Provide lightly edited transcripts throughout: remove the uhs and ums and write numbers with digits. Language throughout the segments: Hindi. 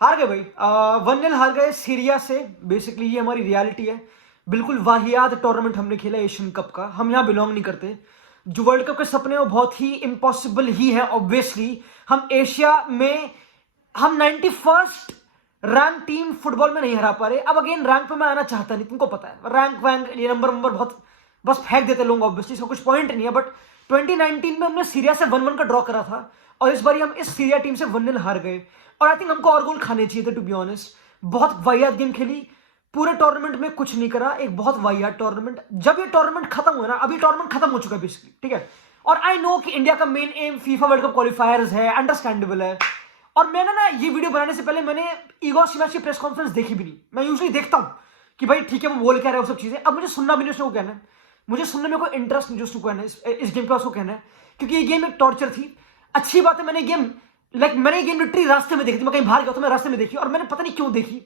हार गए भाई। 1-0 हार गए सीरिया से। बेसिकली ये हमारी रियलिटी है। बिल्कुल वाहियात टूर्नामेंट हमने खेला एशियन कप का। हम यहाँ बिलोंग नहीं करते। जो वर्ल्ड कप के सपने वो बहुत ही इम्पॉसिबल ही है ऑब्वियसली। हम एशिया में हम 91st रैंक टीम फुटबॉल में नहीं हरा पा रहे। अब अगेन रैंक पे मैं आना चाहता नहीं, तुमको पता है रैंक वैंक ये नंबर बहुत बस फेंक देते लोग ऑब्वियसली, इसका कुछ पॉइंट नहीं है। बट 2019 में हमने सीरिया से 1-1 का ड्रॉ करा था और इस बार हम इस सीरिया टीम से 1-0 हार गए। और आई थिंक हमको और गोल खाने चाहिए थे टू बी ऑनेस्ट। बहुत वाहियात गेम खेली, पूरे टूर्नामेंट में कुछ नहीं करा। एक बहुत वाहियात टूर्नामेंट। जब ये टूर्नामेंट खत्म हुआ ना, अभी टूर्नामेंट खत्म हो चुका है बेसिकली, ठीक है। और आई नो कि इंडिया का main M FIFA world cup क्वालिफायर्स है, अंडरस्टैंडेबल है। और मैंने ना ये वीडियो बनाने से पहले मैंने इगोर शिमाश की प्रेस कॉन्फ्रेंस देखी भी नहीं। मैं यूजुअली देखता हूं कि भाई ठीक है वो बोल क्या रहा है, वो सब चीजें। अब मुझे सुनना भी नहीं उसने को कहना है, मुझे सुनने में कोई इंटरेस्ट नहीं जो उसको कहना है, इस गेम का उसको कहना है। क्योंकि ये गेम एक टॉर्चर थी। अच्छी बात है मैंने गेम मैंने गेम लिटरली रास्ते में देखी थी। मैं कहीं बाहर गया तो मैं रास्ते में देखी और मैंने पता नहीं क्यों देखी।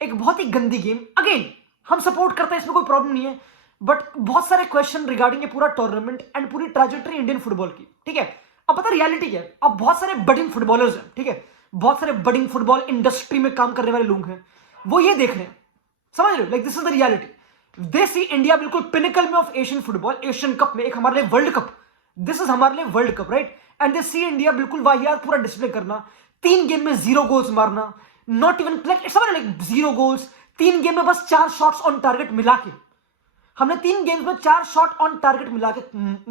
एक बहुत ही गंदी गेम। अगेन हम सपोर्ट करते हैं, इसमें कोई प्रॉब्लम नहीं है। बट बहुत सारे क्वेश्चन रिगार्डिंग ये पूरा टूर्नामेंट एंड पूरी ट्रैजेक्टरी इंडियन फुटबॉल की, ठीक है। अब पता रियलिटी क्या है, अब बहुत सारे बडिंग फुटबॉलर्स हैं, ठीक है। बहुत सारे बडिंग फुटबॉल इंडस्ट्री में काम करने वाले लोग हैं, वो ये देख रहे हैं, समझ रहे हो। Like this is the reality. They see India बिल्कुल पिनिकल में of Asian football, Asian cup में, एक हमारे लिए वर्ल्ड कप। दिस इज हमारे लिए world cup, right. And they see India बिल्कुल वाहियात पूरा डिस्प्ले करना, 3 गेम में 0 गोल्स मारना, नॉट इवन समझ लाइक 0 गोल्स, 3 गेम में बस 4 शॉट्स ऑन टारगेट मिला के। हमने 3 गेम्स में 4 शॉट ऑन टारगेट मिला के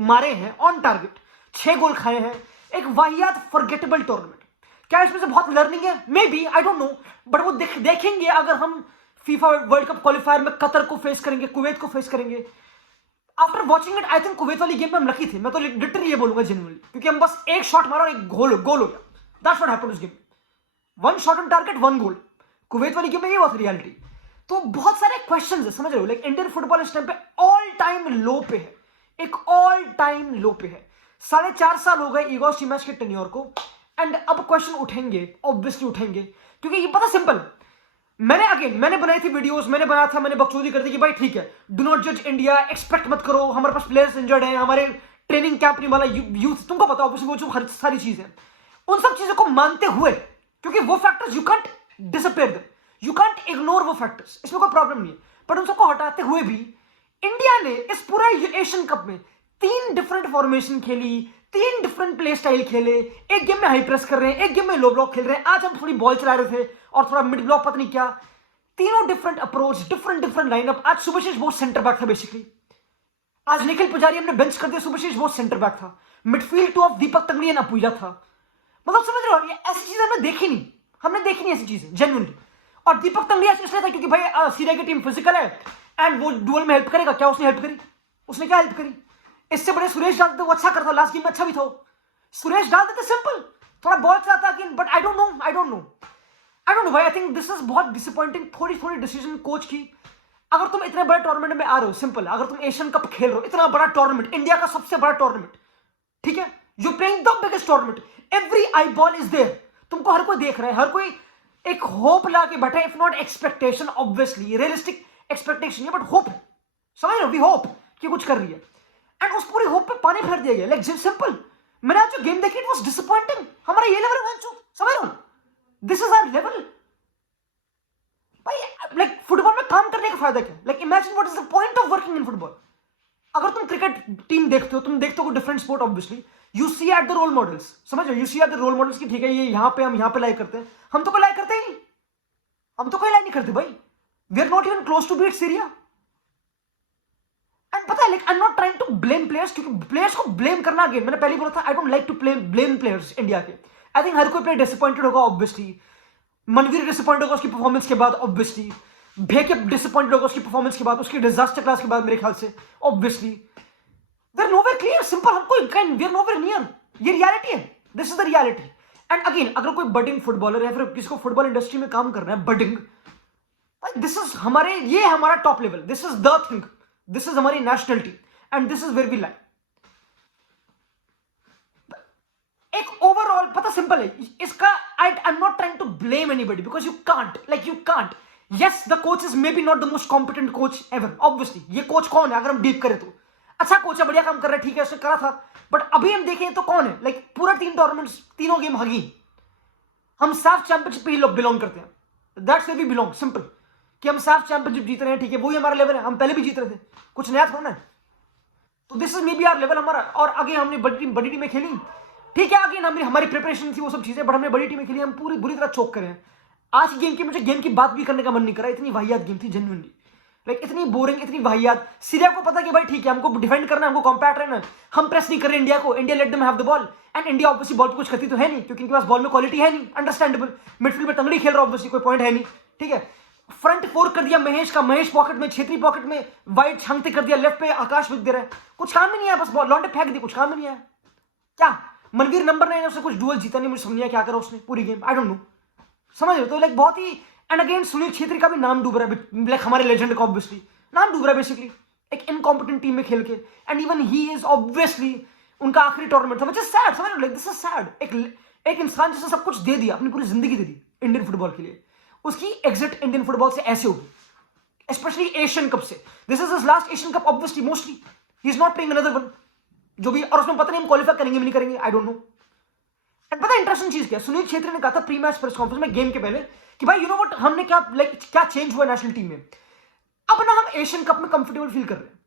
मारे हैं, ऑन टारगेट 6 गोल खाए हैं। एक वाहियात फॉरगेटेबल टूर्नामेंट। क्या इसमें से बहुत लर्निंग है? May be, I don't know. But वो देखेंगे अगर हम फीफा वर्ल्ड कप क्वालिफायर में कतर को फेस करेंगे, कुवैत को फेस करेंगे। After watching it I think Kuwait वाली गेम में हम लकी थे। मैं तो लिटरली ये बोलूंगा जेन्युइनली, क्योंकि हम बस एक शॉट मारा और एक गोल हो गया। दैट्स व्हाट हैपेंड उस game. 1 shot on target 1 goal. Kuwait वाली गेम में ये हुआ था रियलिटी। तो बहुत सारे क्वेश्चंस है, समझ रहे हो। लाइक इंडियन फुटबॉल इस टाइम पे ऑल टाइम लो पे है, एक ऑल टाइम लो पे है। 4.5 साल हो गए इगोर शिमाश के टेन्योर को। एंड अब क्वेश्चन उठेंगे, ऑब्वियसली उठेंगे, क्योंकि ये पता सिंपल। मैंने बनाई थी वीडियोस, मैंने बनाया था, मैंने बकचोदी कर दी कि भाई ठीक है, डू नॉट जज इंडिया, एक्सपेक्ट मत करो, हमारे पास प्लेयर्स इंजर्ड हैं, हमारे ट्रेनिंग कैंप नहीं वाला, यूथ तुमको पता ऑब्वियसली वो जो हर सारी चीज है। उन सब चीजों को मानते हुए, क्योंकि वो factors you can't disappear them, you can't ignore वो फैक्टर्स, इसमें कोई प्रॉब्लम नहीं है। पर उन सबको हटाते हुए भी इंडिया ने इस पूरा एशियन कप में 3 डिफरेंट फॉर्मेशन खेली, 3 डिफरेंट प्ले स्टाइल खेले। एक गेम में हाई प्रेस कर रहे हैं, एक गेम में लो ब्लॉक खेल रहे हैं। आज हम थोड़ी बॉल चला रहे थे और थोड़ा मिड ब्लॉक, पता नहीं क्या। तीनों डिफरेंट अप्रोच, डिफरेंट लाइनअप। आज सुभाशीष बोस सेंटर बैक था बेसिकली। आज निखिल पुजारी हमने बेंच कर दिया, सुभाशीष बोस सेंटर बैक था। Midfield 2 of Deepak Tangri and Apuia था। मतलब समझ रहे हो, ऐसी चीजें हमने देखी नहीं ऐसी चीजें जेन्युइनली। और दीपक तंगड़ी इसलिए था क्योंकि भाई सीरिया की टीम फिजिकल है एंड वो डुअल में हेल्प करेगा। क्या उसने हेल्प करी? उसने क्या हेल्प करी? इससे बड़े सुरेश डालते वो अच्छा करता, लास्ट गेम में अच्छा भी था। सुरेश डाल देते सिंपल, थोड़ा बॉल चलाता again. But I don't know भाई। आई थिंक दिस इज बहुत डिसअपॉइंटिंग थोड़ी डिसीजन कोच की। अगर तुम इतने बड़े टूर्नामेंट में आ रहे हो, सिंपल, अगर तुम एशियन कप खेल रहे हो, इतना बड़ा टूर्नामेंट, इंडिया का सबसे बड़ा टूर्नामेंट, ठीक है, you playing the biggest tournament, every eyeball is there, तुमको हर कोई देख रहा है, हर कोई एक होप ला के बैठा है। If not expectation, obviously realistic expectation है, बट होप, समझ रहे हो, वी होप कि कुछ कर रही है। एंड उस पूरी होप पे पानी फेर दिया गया। लाइक सिंपल, मैंने आज जो गेम देखी इट वाज डिसअपॉइंटिंग। हमारा ये लेवल है, समझ रहे हो, दिस इज आवर लेवल भाई। लाइक फुटबॉल में काम करने का फायदा क्या? Like imagine what is the point of working in football. अगर तुम क्रिकेट टीम देखते हो, तुम देखते हो different sport, obviously you see at the role models, समझ रहे हो, you see at the role models की ठीक है, ये यहाँ पे हम यहाँ पे लाइक करते हैं। हम तो कोई लाइक करते ही नहीं, हम तो कोई लाइक नहीं करते भाई। We are not even close to beat Syria. And पता है, like I am not trying to blame players, क्योंकि प्लेयर्स को ब्लेम करना, अगेन मैंने पहले बोला था, I don't like to blame players India के। आई थिंक हर कोई प्लेयर डिसअपॉइंटेड होगा ऑब्वियसली। मनवीर डिसअपॉइंट होगा उसकी परफॉर्मेंस के बाद, ऑब्वियसली भेके डिसअपॉइंटेड होगा उसकी परफॉर्मेंस के बाद, उसकी डिजास्टर क्लास के बाद, मेरे ख्याल से obviously. We are nowhere clear, simple, हमको वी आर नोवेयर नियर। ये रियलिटी है, this is the reality. And again अगर कोई बडिंग फुटबॉलर है, फिर किसी को फुटबॉल इंडस्ट्री में काम करना है, बडिंग, दिस इज हमारा top level, this is the thing, this is हमारी nationality and this is where we like. एक ओवरऑल पता सिंपल है इसका। I am not trying to blame anybody because you can't. Yes, the coach is maybe not the most competent coach ever, obviously. ये कोच कौन है? अगर हम डीप करें तो अच्छा कोच है, बढ़िया काम कर रहा है, ठीक है, उसने करा था। बट अभी हम देखें तो कौन है? लाइक पूरा 3 टूर्नामेंट्स, तीनों गेम हगी। हम साफ चैंपियनशिप पे ही लोग बिलोंग करते हैं, that's way we belong, simple. कि हम साफ चैंपियनशिप जीत रहे हैं, ठीक है, वही हमारा लेवल है, हम पहले भी जीत रहे थे, कुछ नया थोड़ा है। तो this is maybe our level हमारा। और आगे हमने बड़ी टीमें खेली, ठीक है, आगे हमारी प्रिपरेशन थी वो सब चीजें, बट हमने बड़ी टीमें खेली, हम पूरी बुरी तरह चोक करे हैं। आज की गेम की मुझे गेम की बात भी करने का मन नहीं करा, इतनी वाहियात गेम थी जेन्युइनली, लाइक इतनी बोरिंग, इतनी वाहियात। सीरिया को पता कि भाई ठीक है हमको डिफेंड करना है, हमको कॉम्पैक्ट रहना है, हम प्रेस नहीं कर रहे इंडिया को, India let them have the ball, and India obviously ball पे कुछ करती तो है नहीं, क्योंकि इनके पास बॉल में क्वालिटी है नहीं, अंडरस्टैंडेबल। मिडफील्ड में तंगड़ी खेल रहा ऑब्वियसली, कोई पॉइंट है नहीं, ठीक है। फ्रंट फोर कर दिया महेश का, महेश पॉकेट में, छेत्री पॉकेट में, वाइट छांगते कर दिया, लेफ्ट पे आकाश बिक दे रहा है, कुछ काम ही नहीं है, बस बॉल लौंडे फेंक दी, कुछ काम ही नहीं है। क्या मनवीर नंबर 9 उसने कुछ डुअल जीता नहीं, मुझे समझ नहीं आया क्या करा उसने पूरी गेम, आई डोंट नो, समझ रहे हो? तो लाइक बहुत ही, एंड अगेन सुनील छेत्री का भी नाम डूब रहा है, लाइक हमारे लेजेंड का ऑब्वियसली नाम डूब रहा है बेसिकली, एक इनकॉम्पिटेंट टीम में खेल के, and even he is obviously, उनका आखिरी टूर्नामेंट था, व्हिच इज सैड, समझ रहे हो? Like this is sad. एक इंसान जिसने सब कुछ दे दिया, अपनी पूरी जिंदगी दे दी इंडियन फुटबॉल के लिए, उसकी एग्जिट इंडियन फुटबॉल से ऐसे होगी, स्पेशली एशियन कप से। This is his last Asian cup obviously, mostly he is not playing another one, जो भी, और उसमें पता नहीं हम क्वालिफाई करेंगे भी नहीं करेंगे, आई डोंट नो। एंड पता है इंटरेस्टिंग चीज क्या, सुनील छेत्री ने कहा था प्री मैच प्रेस कॉन्फ्रेंस में गेम के पहले कि भाई यू नो व्हाट, हमने क्या लाइक क्या चेंज हुआ नेशनल टीम में, अब ना हम एशियन कप में कंफर्टेबल फील कर रहे हैं।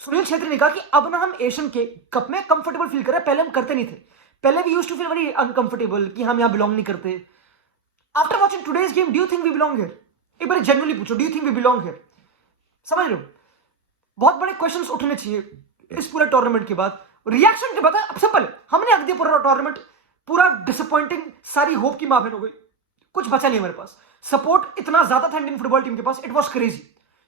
सुनील छेत्री ने कहा कि अब ना हम एशियन के कप में कंफर्टेबल फील कर रहे हैं, पहले हम करते नहीं थे, पहले we used to feel very uncomfortable कि हम यहां बिलोंग नहीं करते। After watching today's game, do you think we belong here? एक बार जेन्युइनली पूछो, do you think we belong here? समझ रहे हो? बहुत बड़े क्वेश्चंस उठने चाहिए इस पूरे टूर्नामेंट के बाद, रिएक्शन के बाद। अब सिंपल, हमने हक दिया पूरा टूर्नामेंट, पूरा डिसअपॉइंटिंग, सारी होप की माफिन हो गई, कुछ बचा नहीं हमारे पास। सपोर्ट इतना ज्यादा था इंडियन फुटबॉल टीम के पास, it was crazy,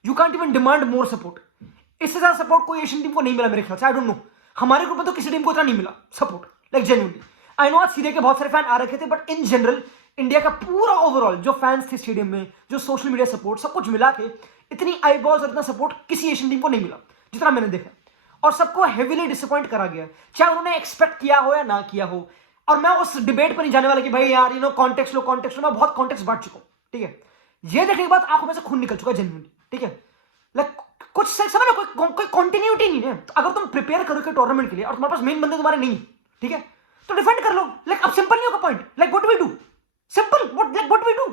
you can't even demand more support. इससे ज्यादा सपोर्ट कोई एशियन टीम को नहीं मिला मेरे ख्याल से, आई डोंट नो, हमारे ग्रुप में तो किसी टीम को इतना नहीं मिला support, like genuinely. I know आज सीरिया के बहुत सारे फैन आ रखे थे, बट इन जनरल इंडिया का पूरा ओवरऑल जो फैंस थे स्टेडियम में, जो सोशल मीडिया सपोर्ट, सब कुछ मिला के इतनी आई बॉल्स और इतना सपोर्ट किसी एशियन टीम को नहीं मिला जितना मैंने देखा, और सबको हेवीली डिसअपॉइंट करा गया, चाहे उन्होंने एक्सपेक्ट किया हो या ना किया हो। और मैं उस डिबेट पर नहीं जाने वाला कि भाई यार यू नो कॉन्टेक्स्ट लो, कॉन्टेक्स्ट लो, मैं बहुत कॉन्टेक्स्ट बांट चुका हूं, ठीक है। ये देखने के बाद आंखों में से खून निकल चुका है जेन्युइनली, ठीक है। लाइक कुछ समझ लो, कोई कंटिन्यूटी नहीं है। तो अगर तुम प्रिपेयर करोगे टूर्नामेंट के लिए और तुम्हारे पास मेन बंदे तुम्हारे नहीं, ठीक है, तो डिफेंड कर लो। लाइक अब सिंपल नहीं होगा point, like what do we do, simple, what we do.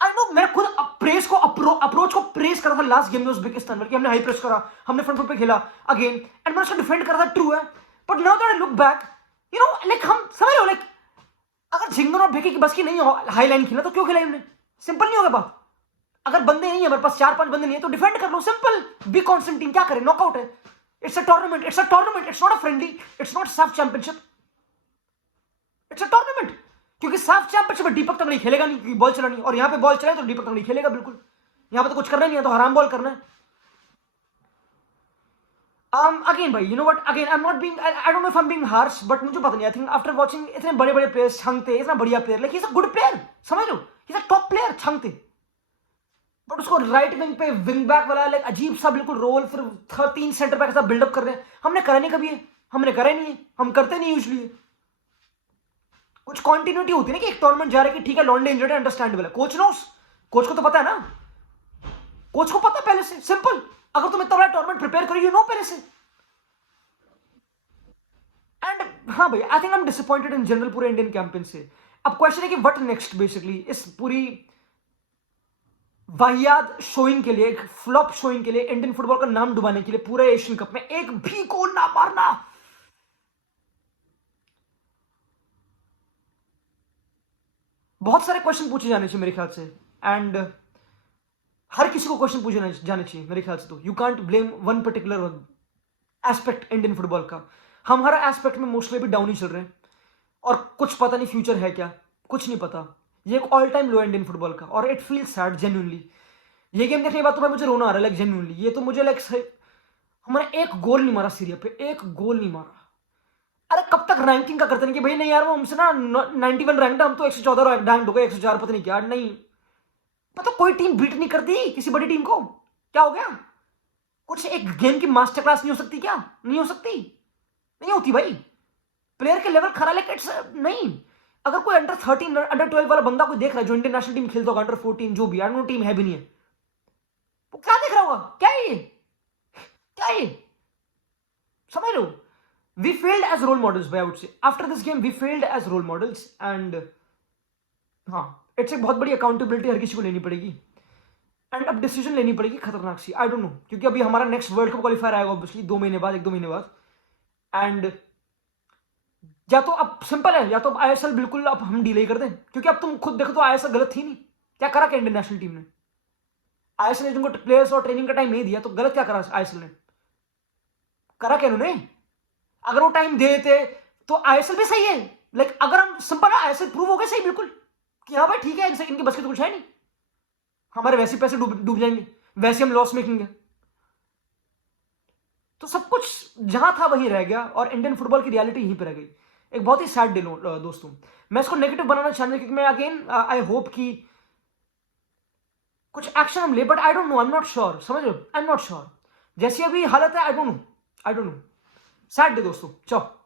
I know, मैं खुद प्रेस को अप्रोच को प्रेस करा था लास्ट गेम में उज़्बेकिस्तान में कि हमने हाई प्रेस करा, हमने फ्रंट फुट पे खेला अगेन, एंड मैंने उसको डिफेंड करा था, ट्रू है। But now that I look back, you know, like हम समझ रहे हो, लाइक अगर झिंगन और भेके की बस की नहीं हो हाई लाइन खेला तो क्यों खेला हमने? सिंपल नहीं होगा बात। अगर बंदे नहीं है हमारे पास, 4-5 बंदे नहीं है, तो डिफेंड कर लो, सिंपल, बी कॉन्स्टेंट टीम, क्या करें, नॉकआउट है, it's a tournament, it's not a friendly, it's not साफ चैंपियनशिप, इट्स अ टूर्नामेंट। क्योंकि साफ चैंपियनशिप में दीपक तंगड़ी खेलेगा नहीं, क्योंकि बॉल चलानी, और यहां पे बॉल चलाए तो दीपक तंगड़ी खेलेगा बिल्कुल, यहां पे तो कुछ करना नहीं है, तो हराम बॉल करना है। अगेन भाई, you know what, again I am not being, I don't know if I am being harsh, but मुझे पता नहीं, आई थिंक आफ्टर वाचिंग इतने बड़े बड़े प्लेयर्स, छंगते इतना बढ़िया player, like he is a good player, समझ लो, he is a top player Chhangte, but उसको राइट विंग पे विंग बैक वाला लाइक अजीब सा बिल्कुल रोल, फिर 3 सेंटर बैक ऐसा बिल्डअप कर रहे हैं, हमने करा नहीं कभी है, हमने करा ही नहीं है, हम करते नहीं यूजुअली। कुछ कंटिन्यूटी होती है ना कि एक टूर्नामेंट जा रहा है कि ठीक है लॉन्डे इंजर्ड है, अंडरस्टैंडेबल है, कोच नोस, कोच को तो पता है ना, कोच को पता पहले से, सिंपल। अगर तुम इतना बड़ा टूर्नामेंट प्रिपेयर करो, यू नो पहले से। एंड हाँ भाई, I think I am disappointed in general पूरे इंडियन कैंपेन से। अब क्वेश्चन है कि व्हाट नेक्स्ट, बेसिकली इस पूरी वाहियात शोइंग के लिए, एक फ्लॉप शोइंग के लिए, इंडियन फुटबॉल का नाम डुबाने के लिए, पूरे एशियन कप में एक भी गोल ना मारना, बहुत सारे क्वेश्चन पूछे जाने चाहिए मेरे ख्याल से, एंड हर किसी को क्वेश्चन पूछे जाने चाहिए मेरे ख्याल से। तो you can't blame one particular aspect Indian football का, हम हर एस्पेक्ट में मोस्टली भी डाउन ही चल रहे हैं, और कुछ पता नहीं फ्यूचर है क्या, कुछ नहीं पता। ये एक ऑल टाइम लो है इंडियन फुटबॉल का, और इट फील सैड जेन्युइनली। ये गेम देखने के बाद तो भाई मुझे रोना आ रहा है, लाइक जेन्युइनली। ये तो मुझे लाइक हमारा एक गोल नहीं मारा सीरिया पे, एक गोल नहीं मारा। अरे कब तक रैंकिंग का करते नहीं कि भाई नहीं यार वो हमसे ना 91 रैंक था, हम तो 114 रैंक हो गए, 104 पता नहीं क्या, नहीं पता, कोई टीम बीट नहीं करती किसी बड़ी टीम को, क्या हो गया? कुछ एक गेम की मास्टर क्लास नहीं हो सकती क्या? नहीं हो सकती, नहीं होती भाई। प्लेयर के लेवल खरा, लेकिन इट्स नहीं। अगर कोई अंडर 13 अंडर 12 वाला बंदा कोई देख रहा है जो इंडियन नेशनल टीम खेलता होगा, अंडर 14 जो भी, आई डोंट नो टीम है भी नहीं है, वो क्या देख रहा होगा? क्या है ये, क्या है ये, समझ लो। We failed as role models, I would say after this game we failed as role models, and हाँ, इट्स एक बहुत बड़ी अकाउंटेबिलिटी हर किसी को लेनी पड़ेगी एंड अब डिसीजन लेनी पड़ेगी खतरनाक सी। आई डोंट नो, क्योंकि अभी हमारा नेक्स्ट वर्ल्ड कप क्वालिफायर आएगा ऑब्वियसली 2 महीने बाद, 1-2 महीने बाद। एंड या तो अब सिंपल है, या तो अब आईएसएल बिल्कुल अब हम डिले कर दें, क्योंकि अब तुम खुद देखो तो आईएसएल गलत थी नहीं। क्या करा क्या इंडियन नेशनल टीम ने? आईएसएल ने तुमको प्लेयर्स और ट्रेनिंग का टाइम नहीं दिया, तो गलत क्या करा आईएसएल ने? करा क्या उन्होंने? अगर वो टाइम दे देते तो आईएसएल भी सही है। लाइक अगर हम सिंपल है, आईएसएल प्रूव हो गया सही बिल्कुल कि हाँ भाई ठीक है, इनसे इनके बस की तो कुछ है नहीं, हमारे वैसे पैसे डूब जाएंगे, वैसे हम लॉस मेकिंग है। तो सब कुछ जहां था वहीं रह गया और इंडियन फुटबॉल की रियलिटी यहीं पर रह गई। एक बहुत ही सैड डे दोस्तों। मैं इसको नेगेटिव बनाना चाह रहा, क्योंकि मैं अगेन आई होप कि कुछ एक्शन हम ले, but I don't know, I am not sure, समझ रहे हो? आई एम नॉट श्योर, जैसी अभी हालत है, I don't know. Sad day दोस्तों, चलो।